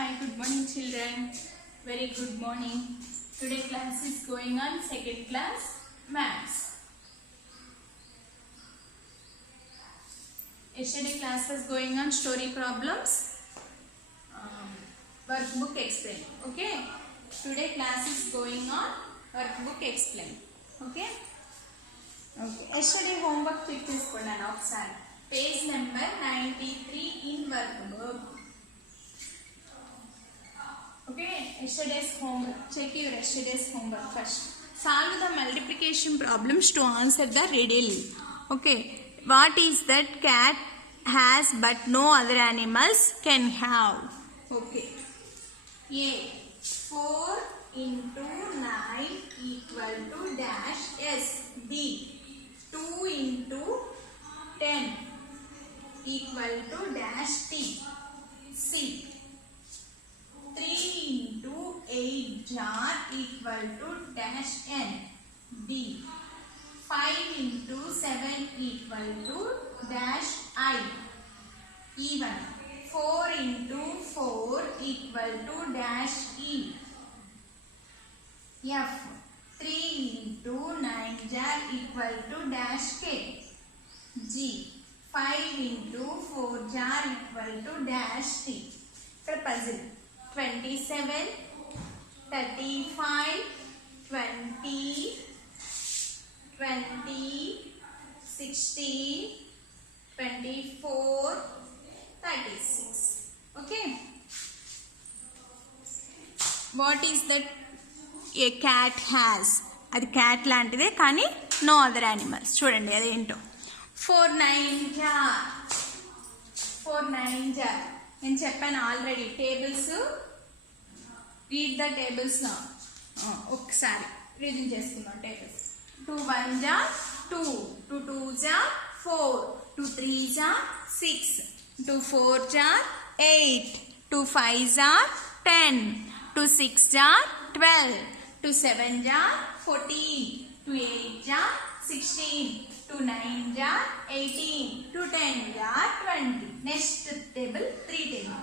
Hi, good morning children. Very good morning. Today class is going on second class maths. Yesterday class was going on story problems, workbook explain. Okay. Today class is going on workbook explain. Okay. Okay. Yesterday homework check చేసుకున్నాను ఒకసారి. Page number 93 in workbook. Okay, yesterday's homework. Check your yesterday's homework first. Solve the multiplication problems to answer the riddle. Okay, what is that cat has but no other animals can have? Okay, A. 4 into 9 equal to dash S. B. 2 into 10 equal to dash T. C. 3 into 8 jar equal to dash n. D. 5 into 7 equal to dash I. Even. 4 into 4 equal to dash E. F. 3 into 9 jar equal to dash K. G. 5 into 4 jar equal to dash T. Puzzle. 27, 35, 20, 16, 24, 36. Okay. What is that a cat has? అది cat లాంటిదే కానీ no other animals. చూడండి అదేంటో. 4 9 jar. నేను చెప్పాను already tables read the tables నా ఒకసారి reading చేసుకుందాం టేబుల్స్ 2 1 జా 2 2 2 జా 4 2 3 జా 6 2 4 జా 8 2 5 జా 10 2 6 జా 12 2 7 జా 14 2 8 జా 16 2 9 jar 18 2 10 jar 20. Next table 3 table.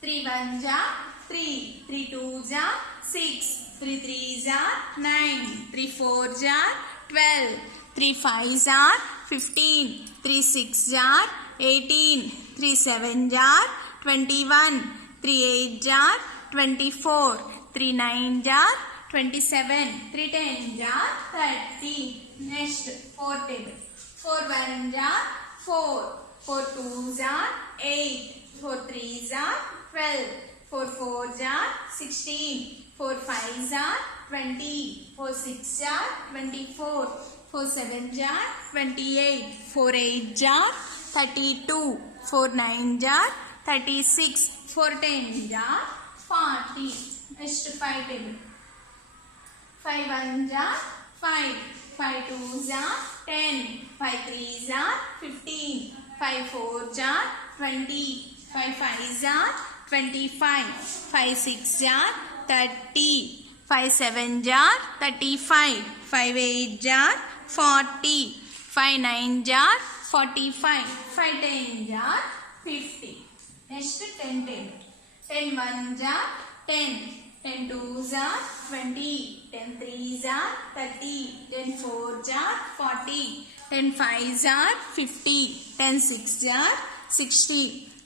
3 1 jar 3 3 2 jar 6 3 3 jar 9 3 4 jar 12 3 5 jar 15 3 6 jar 18 3 7 jar 21 3 8 jar 24 3 9 jar 27 3 10 jar 30. Next 4 table. 4 1 jar 4 4 2 jar 8 4 3 jar 12 4 4 jar 16 4 5 jar 20 4 6 jar 24 4 7 jar 28 4 8 jar 32 4 9 jar 36 4 10 jar 40. Next 5 table. 5 1 jar 5 5 2 jar 10 5 3 jar 15 5 4 jar 20 5 5 jar 25 5 6 jar 30 5 7 jar 35 5 8 jar 40 5 9 jar 45 5 10 jar 50. Next 10 table. 10 1 jar 10 10 2 jar 20 10 3 jar 30 10 4 jar 40 10 5 jar 50 10 6 jar 60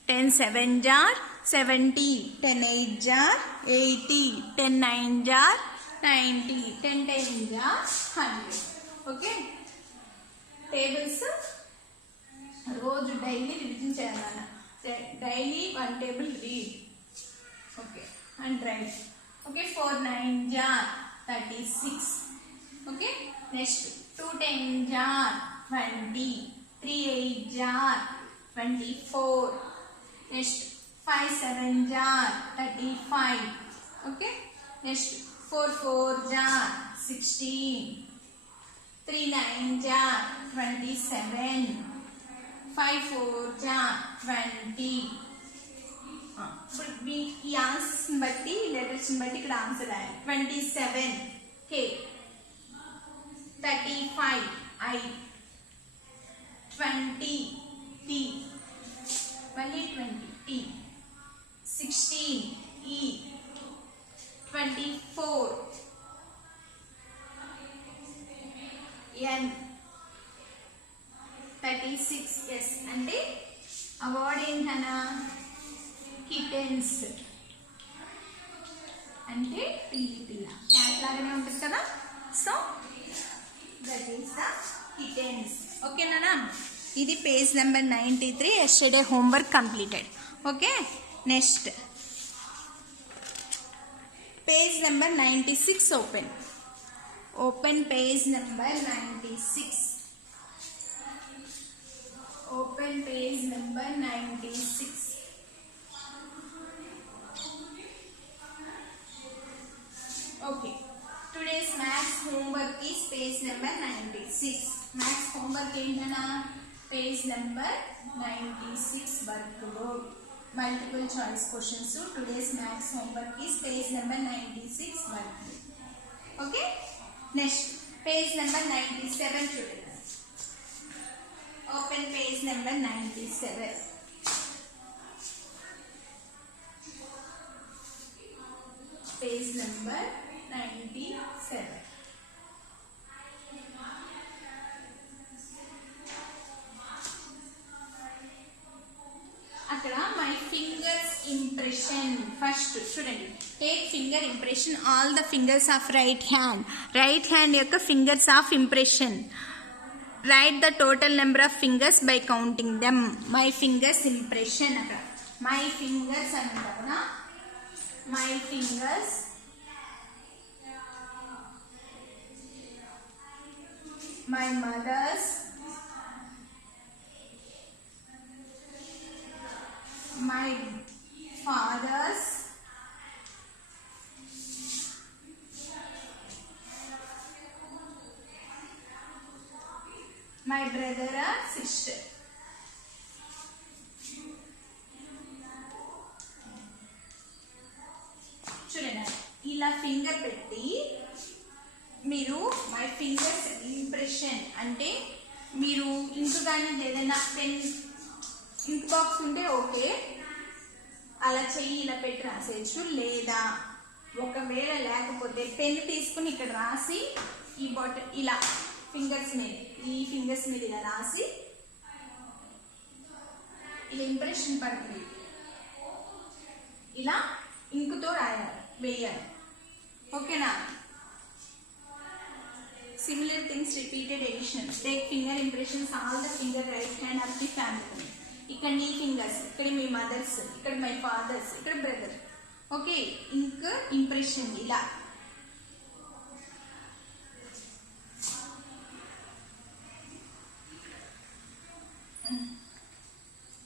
10 7 jar 70 10 8 jar 80 10 9 jar 90 10 10 jar 100. Okay. Tables రోజు daily revision చేయాలన్న daily 1 table read. Okay. And write. Okay, 4 9 jar 36. Okay, next 2 10 jar 20 3 8 jar 24. Next 5 7 jar 35. Okay, next 4 4 jar 16 3 9 jar 27 5 4 jar 20. ఇప్పుడు ఈ ఆన్సర్స్ని బట్టి లెటర్స్ని బట్టి ఇక్కడ answer రాయాలి. 27 K 35 I 20 T మళ్ళీ 20 T 60 E 24 N 36 S అంటే అవార్డ్ ఏంటన్నా కిటెన్స్ అంటే పిల్ల క్యాట్ లాగానే ఉంటుంది కదా. So that is the kittens. ఓకేనా? ఇది page number 93. Yesterday homework completed. Okay, next page number 96 open page number 96. Open page number 96. Okay, today's maths homework is page number 96. Maths homework ఏంటన్నా page number 96 workbook multiple choice questions. Today's maths homework is page number 96 work book. Okay, next page number 97 చూడండి. Open page number 97. Page number 97. అక్కడ my fingers impression first చూడండి. Take finger impression all the fingers of right hand. Right hand యొక్క fingers of impression. Write the total number of fingers by counting them. My fingers impression. అక్కడ my fingers అని ఉంటారు. My fingers my mother's, my father's, my brother or sister. చూడండి, ఇలా finger పెట్టి మీరు my fingers impression అంటే మీరు ink కానీ ఏదైనా పెన్ ఇంక్ బాక్స్ ఉంటే ఓకే, అలా చెయ్యి ఇలా పెట్టి రాసేయచ్చు. లేదా ఒకవేళ లేకపోతే పెన్ తీసుకుని ఇక్కడ రాసి ఈ బాటిల్ ఇలా ఫింగర్స్ మీద ఇలా రాసి ఇలా ఇంప్రెషన్ పడుతుంది. ఇలా ఇంకుతో వేయాలి. ఓకేనా? Similar things repeated addition. Take finger impressions all the finger right hand of the family. ఇక్కడ నీ ఫింగర్స్, ఇక్కడ మీ మదర్స్, ఇక్కడ మై ఫాదర్స్, ఇక్కడ బ్రదర్. ఓకే, ఇంక్ ఇంప్రెషన్ ఇలా.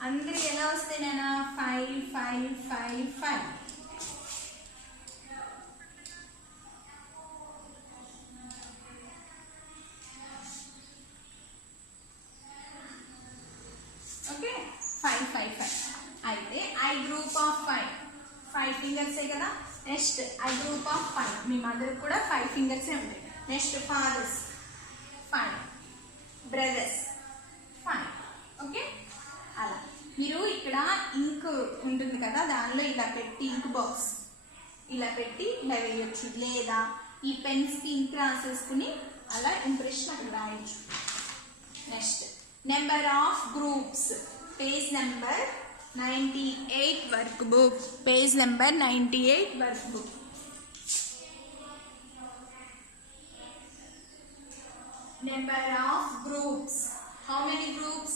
అందరూ ఎలా వస్తాయి నాన్న? 5 5 5 5. ఓకే, 5 5 5. అయితే ఐ గ్రూప్ ఆఫ్ 5 ఫింగర్సే కదా. Next I group of 5. Me mother కూడా 5 ఫింగర్సే ఉంటాయి. Next fathers 5, brothers 5. ఓకే, అలా మీరు ఇక్కడ ఇంక్ ఉంటుంది కదా, దానిలో ఇలా పెట్టి ఇంక్ బాక్స్ ఇలా పెట్టి ఇలా వేయచ్చు. లేదా ఈ పెన్స్కి ఇంక్ రాసేసుకుని అలా ఇంప్రెషన్ అక్కడ రాయొచ్చు. Next number of groups page number 98 work book. Page number 98 work book. Number of groups. How many groups?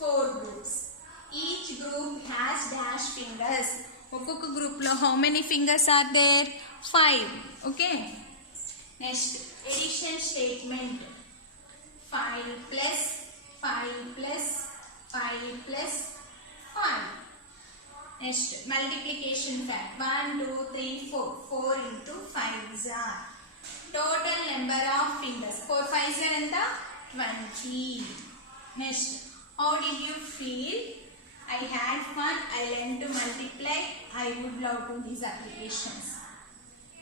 4 groups. Each group has dash fingers. ఒక్కొక్క గ్రూప్ లో how many fingers are there? 5. Okay. Next, addition statement. 5 plus 5 plus 5 plus 5. Next, multiplication fact. 1 2 3 4. 4 into 5 are. Total number of fingers. 4 5s are enta 20. Next, how did you feel? I had fun. I learned to multiply. I would love to these applications.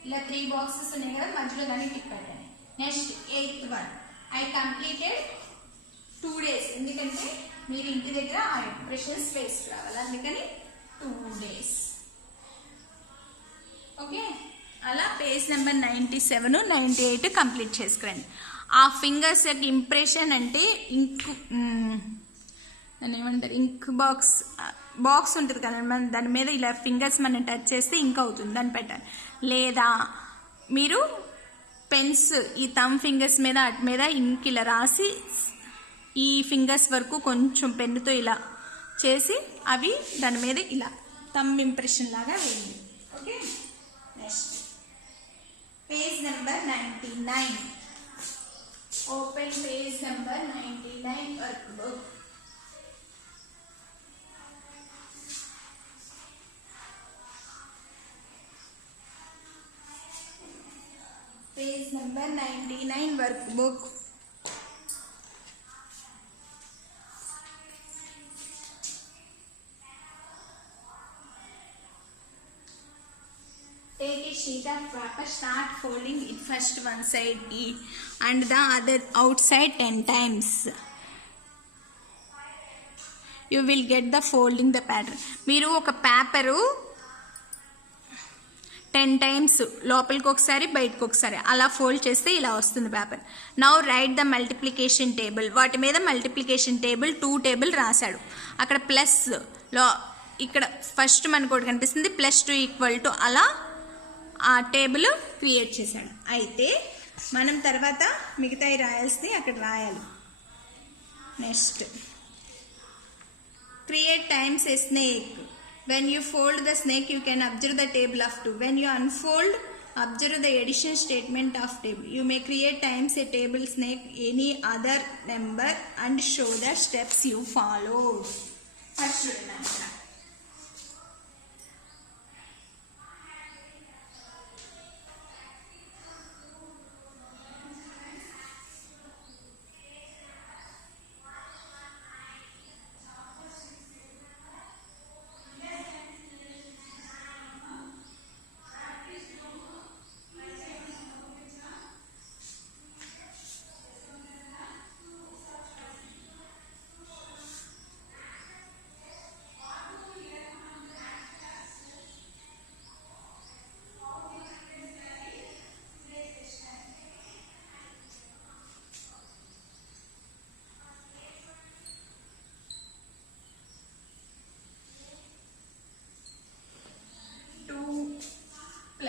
ఇలా 3 boxes ఉన్నాయి కదా, మధ్యలో దాన్ని tick పెట్టండి. Next 8th one. I completed 2 days. ఎందుకంటే మీరు ఇంటి దగ్గర ఆ ఇంప్రెషన్స్ వేసి రావాలి, అందుకని 2 days. ఓకే, అలా పేజ్ నెంబర్ 97, 98 కంప్లీట్ చేసుకురండి. ఆ ఫింగర్స్ యొక్క ఇంప్రెషన్ అంటే ఇంక్, దాన్ని ఏమంటారు, ఇంక్ బాక్స్ ఉంటుంది కదా, మన దాని మీద ఇలా ఫింగర్స్ మనం టచ్ చేస్తే ఇంక్ అవుతుంది, దాన్ని పెట్టాలి. లేదా మీరు పెన్స్ ఈ థమ్ ఫింగర్స్ మీద అటు మీద ఇంక్ ఇలా రాసి ఈ ఫింగర్స్ వరకు కొంచెం పెన్నుతో ఇలా చేసి అవి దాని మీద ఇలా థమ్ ఇంప్రెషన్ లాగా వేయండి. Okay, next page number 99. Open page number 99 work book. Page number 99 work book. Take a sheet of paper, start folding it first one side and the other outside 10 times. You will get the folding the pattern. మీరు ఒక paper 10 times లోపలికి ఒకసారి బయటకు ఒకసారి అలా fold చేస్తే ఇలా వస్తుంది paper. Now right the multiplication table. వాటి మీద మల్టిప్లికేషన్ టేబుల్ 2 టేబుల్ రాశాడు. అక్కడ ప్లస్ లో ఇక్కడ ఫస్ట్ మనకు ఒకటి కనిపిస్తుంది +2 = అలా ఆ టేబుల్ క్రియేట్ చేశాడు. అయితే మనం తర్వాత మిగతాయి రాయాల్సింది అక్కడ రాయాలి. Next create times a snake. When you fold the snake, you can observe the table of 2. When you unfold, observe the addition statement of table. You may create times a table snake any other number and show the steps you followed. First remember.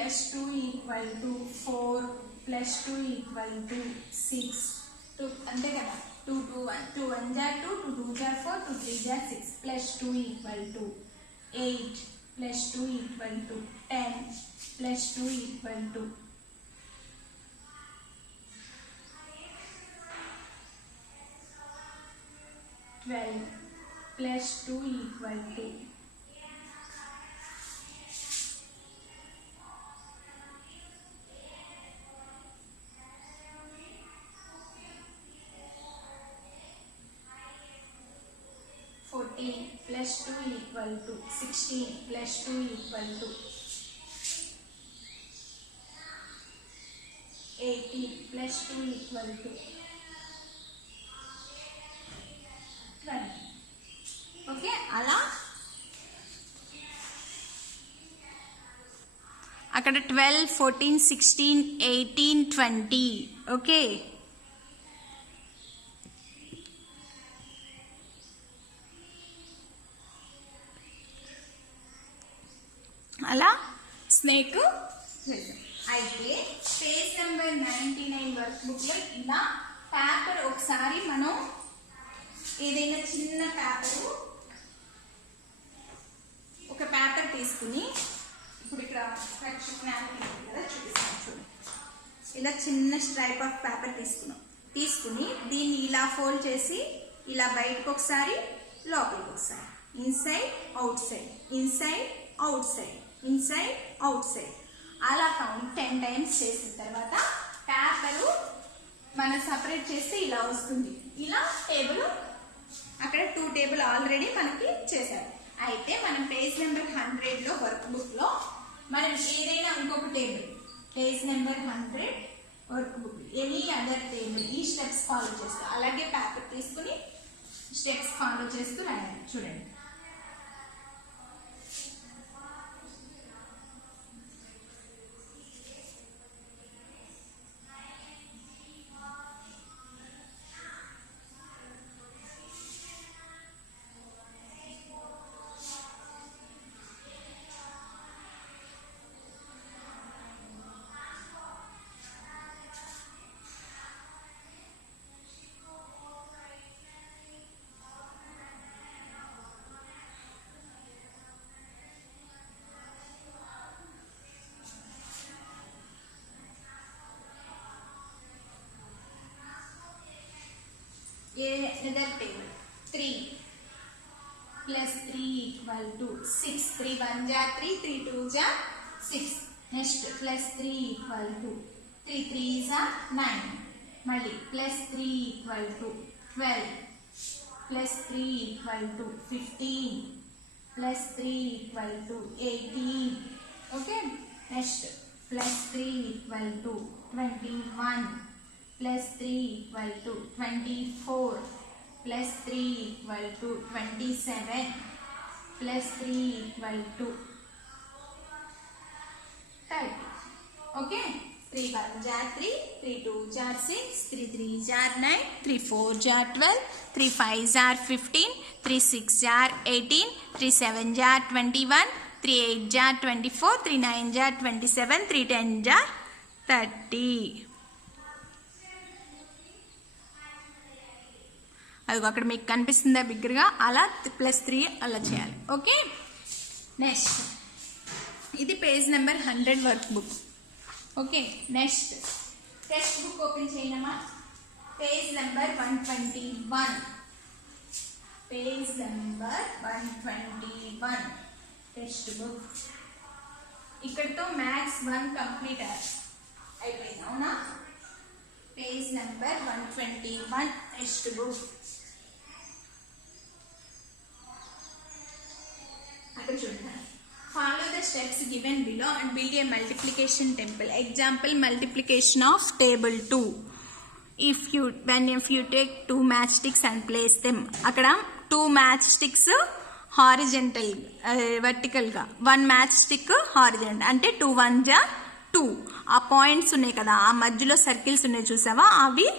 +2 = 4 +2 = 6. 2 అంతే కదా, 2 2 1 2 1 2 2 2 4 2 3 6 +2 = 8 +2 = 10 +2 = 12 +2 = 14 +2 = 16 +2 = 18 +2 = 20. Okay, అలా అక్కడ 12 14 16 18 20. Okay, అలా snake. అయితే page number 99 work బుక్లో ఇలా paper ఒకసారి మనం ఏదైనా చిన్న పేపరు ఒక పేపర్ తీసుకుని, ఇప్పుడు ఇక్కడ కదా చూపిస్తాను చూడండి, ఇలా చిన్న స్ట్రైప్ ఆఫ్ పేపర్ తీసుకుని దీన్ని ఇలా ఫోల్డ్ చేసి ఇలా బయటకు ఒకసారి లోపలికి ఒకసారి, inside out side, inside out side, inside out side, అలా కౌంట్ 10 టైమ్స్ చేసిన తర్వాత పేపరు మనం సపరేట్ చేస్తే ఇలా వస్తుంది. ఇలా టేబుల్ అక్కడ 2 టేబుల్ ఆల్రెడీ మనకి చేశారు. అయితే మనం పేజ్ నెంబర్ 100లో వర్క్ బుక్లో మనం ఏదైనా ఇంకొక table, page number 100 work book any other table ఈ స్టెప్స్ ఫాలో చేస్తాం. అలాగే పేపర్ తీసుకుని స్టెప్స్ ఫాలో చేస్తూ రాయాలి. చూడండి, 3 plus 3 equal to 6. 3 1 ja 3, 3 2 ja 6. Next plus 3 equal to 3 3 is 9. Multi plus 3 equal to 12. Plus 3 equal to 15. Plus 3 equal to 18. Okay. Next plus 3 equal to 21. Plus 3 equal to 24. Plus 3 equal to 27. Plus 3 equal to 30. Okay. 3 1 ja 3, 3 2 ja 6, 3 3 ja 9, 3 4 ja 12, 3 5 ja 15, 3 6 ja 18, 3 7 ja 21, 3 8 ja 24, 3 9 ja 27, 3 10 ja 30. అది అక్కడ మీకు కనిపిస్తుందా బిగ్గరగా, అలా +3 అలా చేయాలి. Okay. Next ఇది page number 100 work book. Okay. Next text book open చేయనమా. Page number 121. Page number 121 text book. ఇక్కడతో మ్యాథ్స్ 1 కంప్లీట్ అయిపోయింది. అవునా. Page number 121 text book. అక్కడ చూడండి. Follow the steps given below and build a multiplication table. Example, multiplication of table 2. If you take 2 matchsticks and place them, అక్కడ 2 matchsticks horizontal vertical గా, 1 matchstick horizontal, అంటే 2 1 ja 2. ఆ points ఉన్నాయి కదా, ఆ మధ్యలో సర్కిల్స్ ఉన్నాయి చూసావా, అవి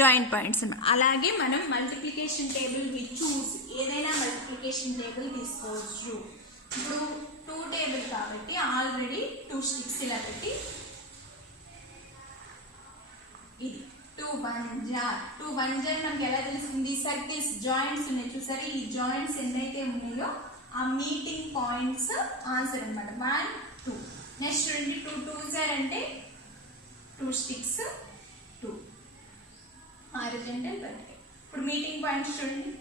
జాయింట్ పాయింట్స్. అలాగే మనం మల్టిప్లికేషన్ టేబుల్ వి చూస్, ఏదైనా మల్టిప్లికేషన్ టేబుల్ తీసుకోవచ్చు. ఇప్పుడు 2 టేబుల్ కాబట్టి ఆల్రెడీ 2 స్టిక్స్ ఇలా పెట్టి, ఇది 2 1 ja 2 1 ja మనకి ఎలా తెలుస్తుంది, సర్కిల్స్ జాయింట్స్ ఉన్నాయి చూసారా, ఈ జాయింట్స్ ఎన్నైతే ఉన్నాయో ఆ మీటింగ్ పాయింట్స్ ఆన్సర్ అన్నమాట. 1 2. నెక్స్ట్ చూడండి, 2 2 ja అంటే 2 స్టిక్స్ 2 హారిజాంటల్ వర్టికల్. ఇప్పుడు మీటింగ్ పాయింట్స్ చూడండి,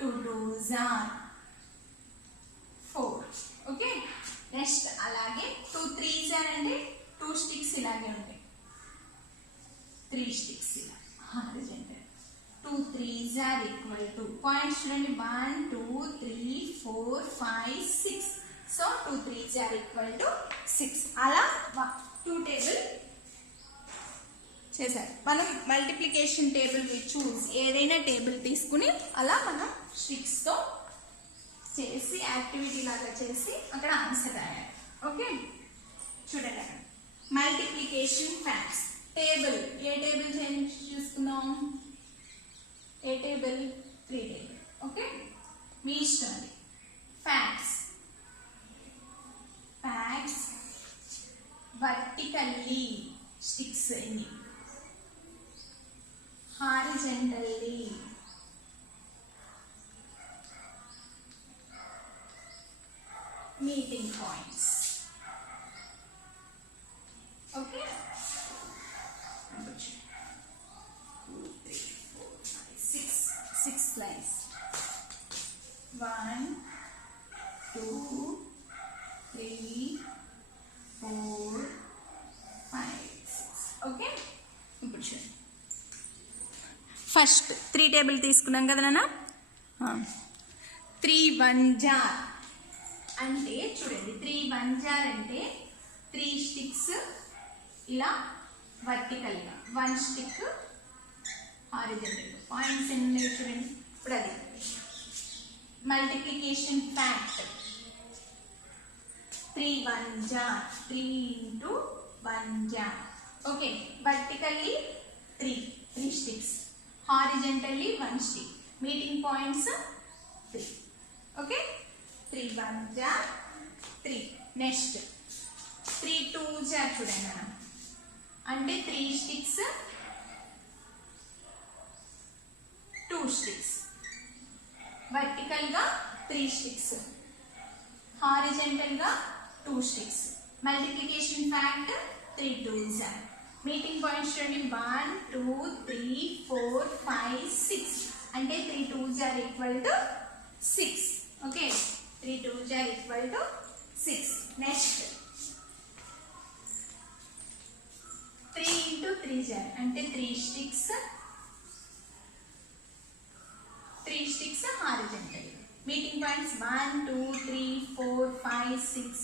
2 2 ja 4. ఓకే. నెక్స్ట్ అలాగే 2 3 ja అంటే 2 స్టిక్స్ ఇలాగే ఉంటాయి, 3 స్టిక్స్ ఇలా horizontal. 2 3 ja equal to points చూడండి, 1 2 3 4 5 6. So 2 3 ja equal to 6. అలా 2 టేబుల్ చేశారు. మనం మల్టిప్లికేషన్ టేబుల్ చూస్, ఏదైనా టేబుల్ తీసుకుని అలా మనం స్టిక్స్తో చేసి యాక్టివిటీ లాగా చేసి అక్కడ ఆన్సర్ రాయాలి. ఓకే. చూడండి అక్కడ మల్టిప్లికేషన్ ఫ్యాక్ట్స్ టేబుల్. ఏ టేబుల్ చూసుకుందాం, ఏ టేబుల్, 3 టేబుల్. ఓకే. మీ ఇష్టం అది. ఫ్యాక్ట్స్ ఫ్యాక్ట్స్ వర్టికల్లీ స్టిక్స్ ఎన్ని, horizontally meeting points. Okay. Number 2 3 4 5 6 lines. 1 2 3 4 5 6. Okay. ఇప్పుడు చూడండి, ఫస్ట్ 3 టేబుల్ తీసుకున్నాం కదా నాన్న. 3 1 ja అంటే చూడండి, 3 1 ja అంటే 3 స్టిక్స్ ఇలా వర్టికల్ గా, 1 స్టిక్ హారిజాంటల్. పాయింట్స్ ఎన్ని ఉన్నాయి చూడండి. ఇప్పుడు అది multiplication fact. 3 1 ja 3 into 1 ja. Okay. Vertically 3 sticks, horizontally 1 stick, meeting points 3. Okay. 3 1 ja 3. Next 3 2 ja చూడండి మనం, అంటే 3 స్టిక్స్ 2 స్టిక్స్, వర్టికల్ గా 3 స్టిక్స్, హారిజాంటల్ గా 2 sticks. Multiplication fact 3 2 ja. Meeting points చూడండి, 1 2 3 4 5 6. అంటే 3 2s are equal to 6. Okay 3 2s are equal to 6. Next 3 into 3 jar అంటే 3 sticks horizontal. Meeting points 1 2 3 4 5 6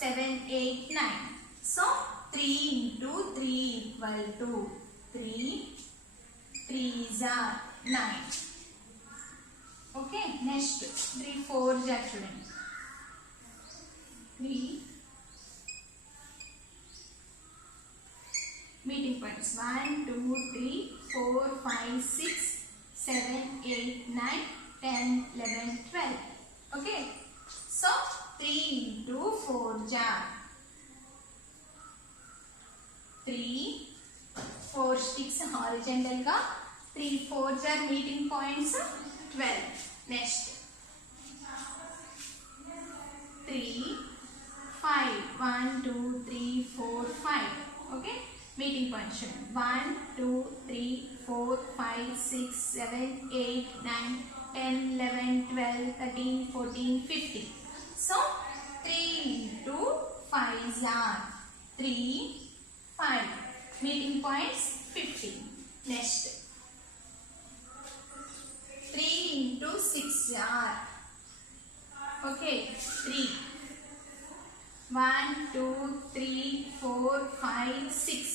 7 8 9. So 3 into 3 equal to 3 3s are 9. Okay, next 3 4s are చూడండి 3 meeting points 1 2 3 4 5 6 7 8 9 10 11 12. Okay, so 3 into 4 jar 3 4 sticks horizontal ga 3 4 jar meeting points 12. Next 3 5 1 2 3 4 5. Okay, meeting points 1 2 3 4 5 6 7 8 9 10 11 12 13 14 15. So 3 into 5s are 3 5. Meeting points 15. Next 3 into 6 are okay 3 1 2 3 4 5 6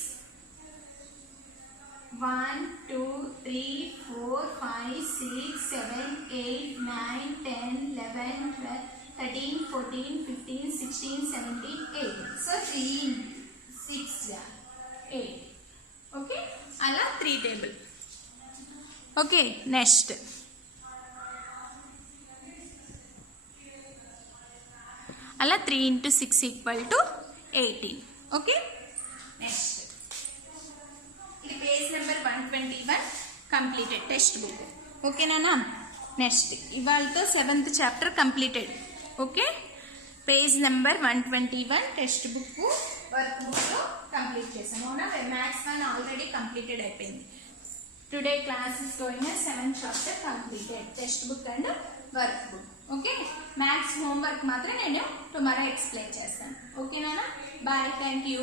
1 2 3 4 5 6 7 8 9 10 11 12 13 14 15 16 17 18. So 3 6 8. Okay, అలా 3 table. Okay next అలా 3 into 6 equal to 18. Okay next ఇది page number 121 completed text book. ఓకేనా? Next ఇవాళతో 7th chapter completed. Okay, page number 121 text book work బుక్లో complete చేసాము. అవునా? Maths 1 already completed అయిపోయింది. Today class is going 7th chapter completed text book and work book. Okay, maths homework మాత్రం నేను tomorrow explain చేస్తాను. ఓకేనా? Bye, thank you.